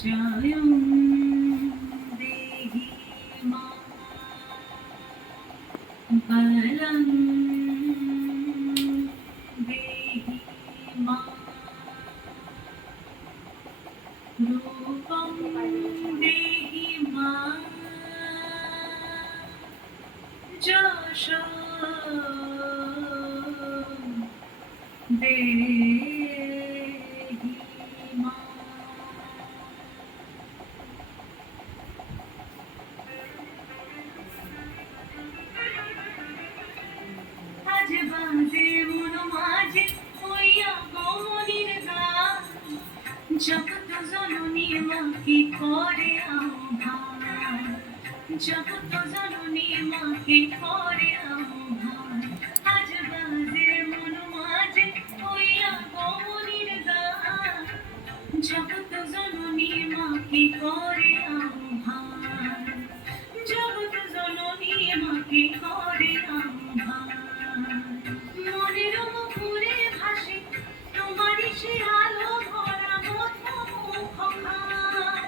জয়ং দেহি মা বলং দেহি মা রূপং দেহি মা যশ দেহি মা। আজ বাজে মন মাঝে হইয়া গমনির গান, জগৎ জননী মাকে করে আহ্বান, জগৎ জননী মাকে করে আহ্বান। আজ বাজে মন মাঝে হইয়া গমনির গান, জগৎ জননী মাকে করে আহ্বান, জগৎ জননী মাকে করে আহ্বান। মনের মুখে ভাসে তোমারই সে আলো ভরা মধুমুখ খান,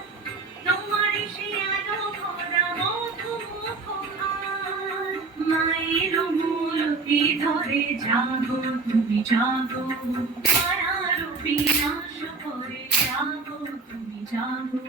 তোমারই সে আলো ভরা মধুমুখ খান। মায়ের মূরতি ধরে জাগো তুমি জাগো, মায়ার বিনাশ করে জাগো তুমি জাগো।